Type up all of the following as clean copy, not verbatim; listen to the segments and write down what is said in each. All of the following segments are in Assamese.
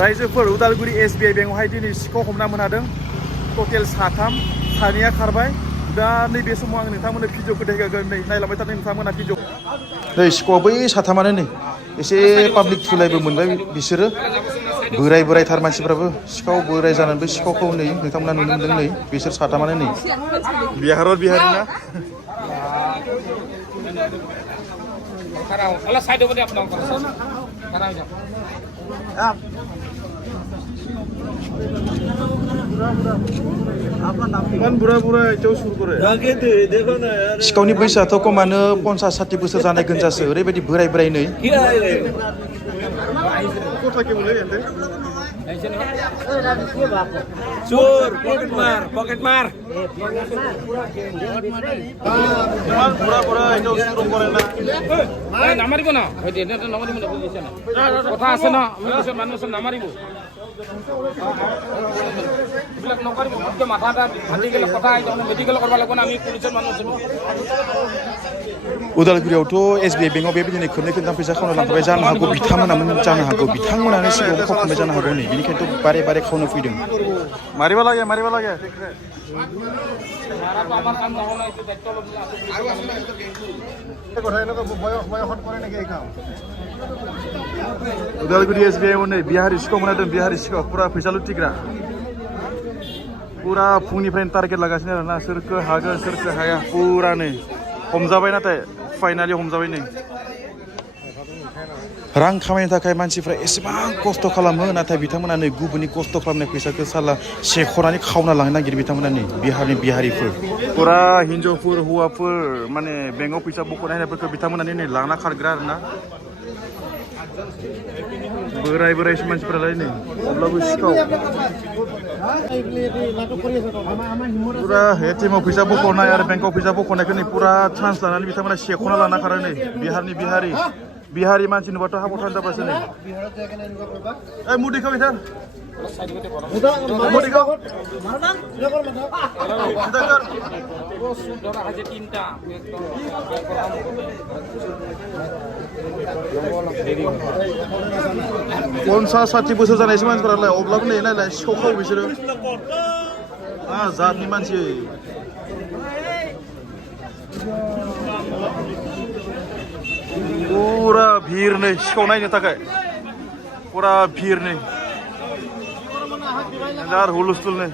रायजोफोर उदालगुरि SBI बेंकआवहाय दिनै सिखाव हमना मोनहादों टटेल साथाम सानैया खारबाय दा नैबे समाव आं नोंथांमोननो भिडिअखौ देखायगोन नै नायलांबाय थादों नोंथांमोना भिडिअ नै सिखावा बै साथामानो नै एसे पाब्लिक थुलायबो मोनबाय बिसोरो बोराय बोरायथार मानसिफ्राबो सिखाव बोराय जानानैबो सिखावखौ नै नोंथांमोना नुनो मोनदों नै बिसोर साथामानो नै बिहार बिहारी ना सिखावनि बैसोआथ' खमानो 50-60 बोसोर जानाय गोनजासो ओरैबायदि बोराय बोराय नै चोर पॉकेट मार নামাৰিব না নামাৰিব না বুজিছে না কথা আছে না মানুহ নামাৰিব এইবিলাক নকৰিব মাথা এটা ফাটি গেলে কথা মেডিকেল কৰিব লাগিব না আমি পুলিচৰ মানুহ আছো उदालगुरियावथ' SBI बेंकआव बेबायदिनो खननै खनथाम फैसा खावना लांबाय जानो हागौ बिथांमोनामोन जानो हागौ बिथांमोनानो सिगाङाव खावखांबाय जानो हागौ नै बेनिखायनोथ' बारे बारे खावनो फैदों मारिबा লাগে उदालगुरि SBI नै बिहारी सिखाव मोनादों बिहारी सिखाव पुरा फैसा लुटिग्रा पुरा फुंनिफ्रायनो टारगेट लागासिनो आरोना सोरखौ हागोन सोरखौ हाया पुरा नै हमजाबाय नाथाय फाइनालि हमजाबाय नै रां खामायनो थाखाय मानसिफ्रा एसेबां खस्थ' खालामो नाथाय बिथांमोना नै गुबुननि खस्थ' खालामनाय फैसाखौ साला सेख'नानै खावना लांनो नागिरो बिथांमोना नै बिहारिफोर पुरा हिन्जावफोर हौवाफोर माने बेंकआव फैसा बख'नाय होनायफोरखौ बिथांमोना नै लांना खारग्रा आरोना बोराय मानसिफ्रालाय नै अब्लाबो सिखाव पुरा एटिएमआव फैसा बख'नाय आरो बेंकआव फैसा बख'नायखौ नै पुरा चान्स लानानै बिथांमोना सेख'ना लाना खारो नै बिहारी मानसि नुबाथ' हाबथान जाबासो नै मुदिखौ बिथां पन्सास 60 बोसोर जानायसो मानसिफोरालाय अब्लाबो नै नायलाय सिखाव बिसोरो जातनि मानसि पुरा भिर नै सिखाव नायनो थाखाय पुरा भिर नै जार हुलुस्थुल नै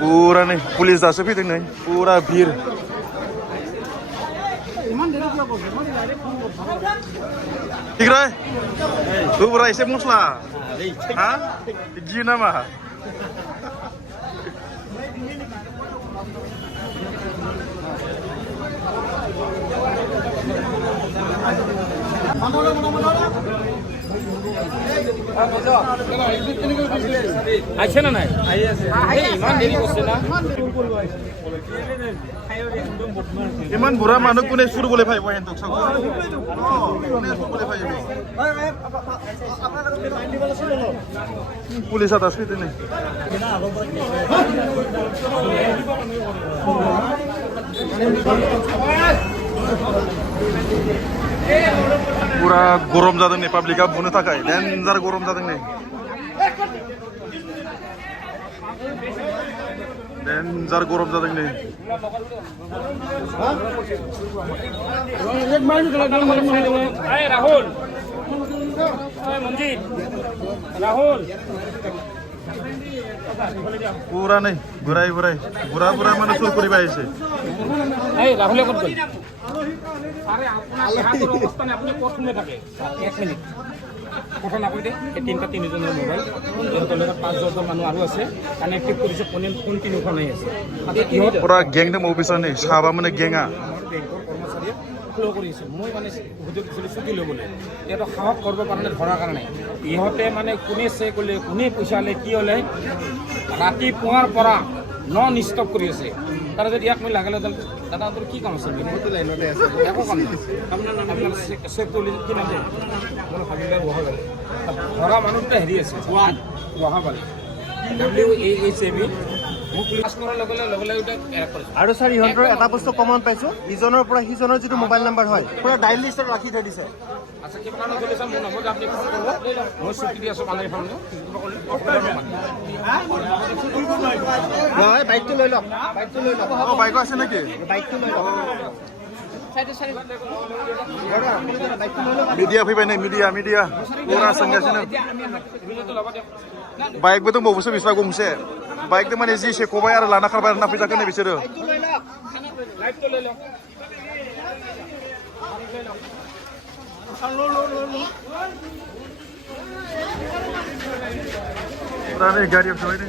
पुरा नै पुलिस दासो फैदों नै पुरा भिर Tigray, lu berai saya musla, hah? Gina mah. আছে না নাই ইমান দেৰি কৰিছে না ইমান বুঢ়া মানুহ কোনে চুৰ বুলি ভাবিব হেন্তক চাব কোনে চুৰ বুলি ভাবিব পুলিচ আত আছে তেনে পুরা গরম जादों नै पाब्लिकआ बुनो थाखाय डेन्जार गरम जादों नै डेन्जार गरम जादों नै राहुल मंजित राहुल পুরা नै बोराय बुरा माने चुर करिबा आइছে এই রাহুলে কত গল আরে আপনার হাতের অবস্থানে আপনি প্রথমে থাকে 1 মিনিট কথা না কইতে এই তিনজনের মোবাইল এর লগে 5-6জন মানুহ আৰু আছে কানেক্টিভ কৰিছে কোন তিনিখন নাই আছে পুৰা গ্যাংডম অফিসাৰ नै সাবা মানে গ্যাংা বেংকৰ কৰ্মচাৰীয়ে ফ্লো কৰিছে মই মানে সুযোগ দিছিলো ছুটি ল'বলৈ এটা সাহস কৰিব কাৰণে ধৰাৰ কাৰণে ইহঁতে মানে কোনে চে ক'লে কোনে পইচা লে কি হ'লে ৰাতি পুৱাৰ পৰা নন ষ্টপ কৰি আছে তারা যদি এক মিনিট লাগালে দাদা তোর কি কাম আছে মতো লাইনতে আছে একো কাম নাই আপনার সেক্টর কি নাম আমার হাবিলদার ওয়াহাবালি ধরা মানুষটা হেরি আছে ওয়াহাবালি WAHAB মোক লাজ কৰাৰ লগে লগে এৰেষ্ট কৰিছে। আৰু ছাৰ ইহঁতৰ এটা বস্তু কমন পাইছোঁ, ইজনৰ পৰা সিজনৰ যিটো মোবাইল নাম্বাৰ হয় পুৰা ডাইল লিষ্টত ৰাখি থৈ দিছে। আচ্ছা কিবা কাৰণে চলিছে মোৰ নম্বৰটো আপুনি ফোন কৰিব, মই ছুটি দি আছোঁ মানুহ এখনক নহয়, বাইকটো লৈ লওক, বাইকটো লৈ লওক, বাইকো আছে নেকি? বাইকটো লৈ লওক। मिडिया फैबाय नै मिडिया पुरा सोंगासिनो बाइकबो दंबावोसो बिस्रा गंसे बाइकजों माने जि सेखबाय आरो लाना खारबाय आरो ना फैसाखौ नै बिसोरो पुरा नै गाडीयाव सोबाय नै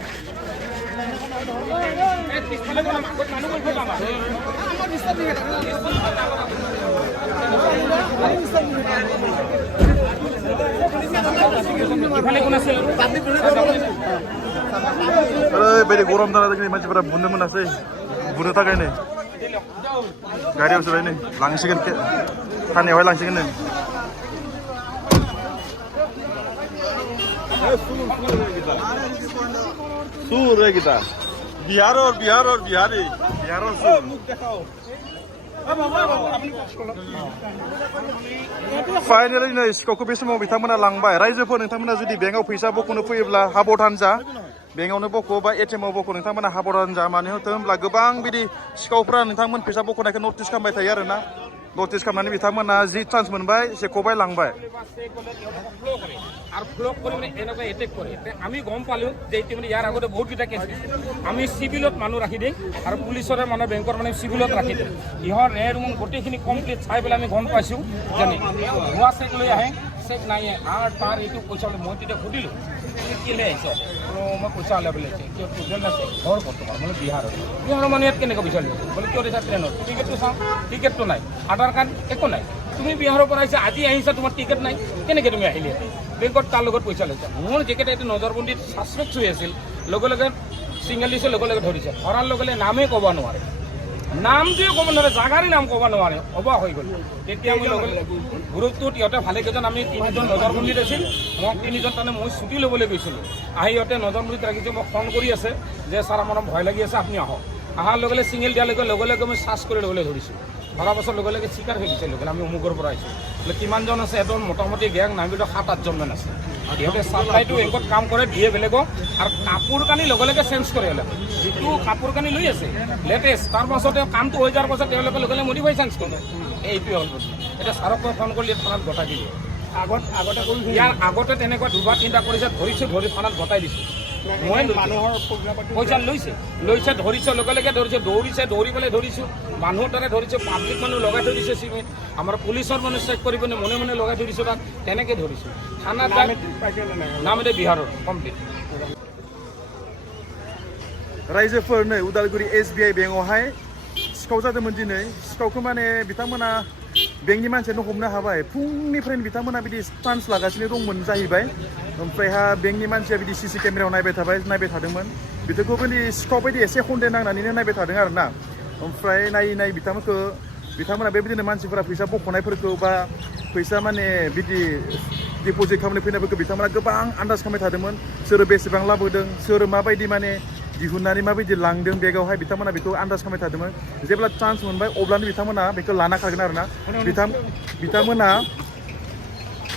ओरैबायदि गरम जाना दङ मानसिफोरा बुनो मोनासै बुनो थाखाय नै गारियाव सोबाय नै लांसिगोन थानायावहाय लांसिगोन नै सुर है गीता बिहार और बिहारी बिहार और सुर फाइनली नै सिखावखौ बे समाव बिथांमोना लांबाय रायजोफोर नोंथांमोना जुदि बेंकआव फैसा बख'नो फैयोब्ला हाबधान जा बेंकआवनो बख' बा एटिएमआव बख' नोंथांमोना हाबधान जा मानो होनोब्ला गोबां बिदि सिखावफ्रा नोंथांमोन फैसा बख'नायखौ नटिस खालामबाय थायो आरोना नटिस खालामनानै बिथांमोना जि चान्स मोनबाय सेखबाय लांबाय আর ফ্লক করে মানে এনেকুৱা এটেক কৰে আমি গম পালোঁ যে ইতিমধ্যে ইয়াৰ আগতে বহুতকেইটা কেছ আমি চিভিলত মানুহ ৰাখি দিম আৰু পুলিচৰে মানে বেংকৰ মানে চিভিলত ৰাখি দিম ইহঁৰ ৰেড ৰুম গোটেইখিনি কমপ্লিট চাই পেলাই আমি গম পাইছোঁ জানি ভুৱা চেক লৈ আহে চেক নাই আৰু তাৰ এইটো পইচা মই তেতিয়া সুধিলোঁ কেলৈ আহিছে মই পইচা ওলাই বুলি আহিছে কিয় ষ্টুডেণ্ট আছে ঘৰ ক'ত তোমাৰ মানে বিহাৰৰ মানে ইয়াত কেনেকৈ পইচা লৈছে বোলে কিয় দিছা ট্ৰেইনত টিকেটটো চাওঁ টিকেটটো নাই আধাৰ কাৰ্ড একো নাই তুমি বিহাৰৰ পৰা আহিছা আজি আহিছা তোমাৰ টিকেট নাই কেনেকৈ তুমি আহিলি বেংকত তাৰ লগত পইচা লৈছা মোৰ যিকেইটা এইটো নজৰবন্দীত ছাছপেক্ট হৈ আছিল লগে লগে ছিংগল দিছে লগে লগে ধৰিছে ধৰাৰ লগে লগে নামেই ক'ব নোৱাৰে নামটোৱে ক'ব নোৱাৰে জাগাৰে নাম ক'ব নোৱাৰে অবাক হৈ গ'ল তেতিয়া মই লগে লগে গ্ৰুপটোত ইহঁতে ভালেকেইজন আমি 3জন নজৰবন্দীত আছিল মোক 3জন তাৰমানে মই ছুটি ল'বলৈ গৈছিলোঁ আহি ইহঁতে নজৰবন্দীত ৰাখিছে মোক ফোন কৰি আছে যে ছাৰ আমাৰ ভয় লাগি আছে আপুনি আহক অহাৰ লগে লগে ছিংগল দিয়াৰ লগে লগে মই চাৰ্চ কৰি ল'বলৈ ধৰিছোঁ ধৰা পাছত লগে লগে স্বীকাৰ হৈ দিছে লগে আমি অমুকৰ পৰা আহিছোঁ বোলে কিমানজন আছে এজন মোটামুটি গেং নামিতো 7-8জনমান আছে ইহঁতে চাপ্লাইটো বেংকত কাম কৰে দিয়ে বেলেগক আৰু কাপোৰ কানি লগে লগে চেঞ্জ কৰে যিটো কাপোৰ কানি লৈ আছে লেটেষ্ট তাৰ পাছতে কামটো হৈ যোৱাৰ পাছত তেওঁলোকে লগে লগে মডিফাই চেঞ্জ কৰে এইটোৱে হ'ল এতিয়া ছাৰক ফোন কৰিলে থানাত গতাই দিলে ইয়াৰ আগতে তেনেকুৱা 2-3টা কৰিছে ধৰি থানাত গতাই দিছোঁ মই মানুহৰ পইচা লৈছে ধৰিছে লগে লগে ধৰিছে দৌৰি পেলাই ধৰিছোঁ মানুহৰ দ্বাৰা ধৰিছে পাব্লিক মানুহ লগাই থৈ দিছে চিমেণ্ট আমাৰ পুলিচৰ মানুহ চেক কৰি পিনে মনে মনে লগাই থৈ দিছোঁ তাত তেনেকৈ ধৰিছোঁ থানাত নাম এতিয়া বিহাৰৰ কমপ্লিট रायजोफोर नै उदालगुरि SBI बेंकआवहाय सिखाव जादोंमोन दिनै सिखावखौ माने बिथांमोना बेंकनि मानसियानो हमनो हाबाय फुंनिफ्रायनो बिथांमोना बिदि चान्स लागासिनो दंमोन जाहैबाय ओमफ्रायहा बेंकनि मानसिया बिदि सीसी केमेरायाव नायबाय थादोंमोन बिथांखौ बिदि सिखाव बायदि एसे खन्देर नांनानैनो नायबाय थादों आरोना ओमफ्राय नायै बिथांमोना बेबायदिनो मानसिफोरा फैसा बख'नायफोरखौ बा फैसा माने बिदि डिप'जिट खालामनो फैनायफोरखौ बिथांमोना गोबां आन्दाज खालामबाय थादोंमोन सोर बेसेबां लाबोदों सोर माबायदि माने दिहुननानै माबायदि लांदों बेगावहाय बिथांमोना बेखौ आन्दाज खालामबाय थादोंमोन जेब्ला चान्स मोनबाय अब्लानो बिथांमोना बेखौ लाना खारगोन आरोना बिथांमोना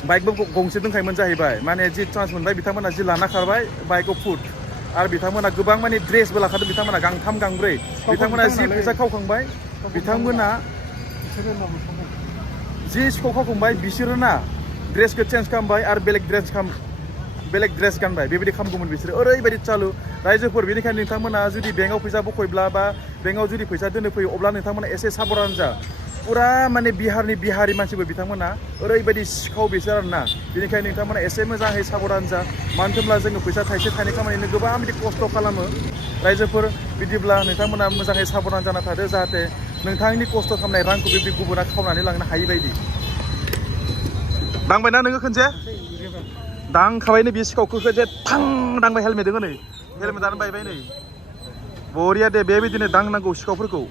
बाइकबो गंसे दंखायोमोन जाहैबाय माने जि चान्स मोनबाय बिथांमोना जि लाना खारबाय बाइकआव फुट आरो बिथांमोना गोबां माने ड्रेसबो लाखादों बिथांमोना गांथाम गांब्रै बिथांमोना जि फैसा खावखांबाय बिथांमोना जि सिखाव खावखांबाय बिसोरो ना ड्रेसखौ चेन्ज खालामबाय आरो बेलेग ड्रेस गानबाय बेबायदि खालामगौमोन बिसोरो ओरैबायदि चालु रायजोफोर बेनिखायनो नोंथांमोना जुदि बेंकआव फैसा बख'योब्ला बा बेंकआव जुदि फैसा दोननो फैयो अब्ला नोंथांमोना एसे साबधान जा पुरा माने बिहारि मानसिबो बिथांमोना ओरैबायदि सिखाव बिसोर आरोना बेनिखायनो नोंथांमोना एसे मोजाङै साबधान जा मानो होनब्ला जोङो फैसा थाइसे थाइनै खामानिनो गोबां बिदि खस्थ' खालामो रायजोफोर बिदिब्ला नोंथांमोना मोजाङै साबधान जाना थादो जाहाथे नोंथांनि खस्थ' खालामनाय रांखौ बेबायदि गुबुना खावनानै लांनो हायि बायदि दांबायना नोङो खनसे दांखाबायनो बे सिखावखौ जे थां दांबाय हेलमेटजों नै हेलमेटानो बायबाय नै बरिया दे बेबायदिनो दांनांगौ सिखावफोरखौ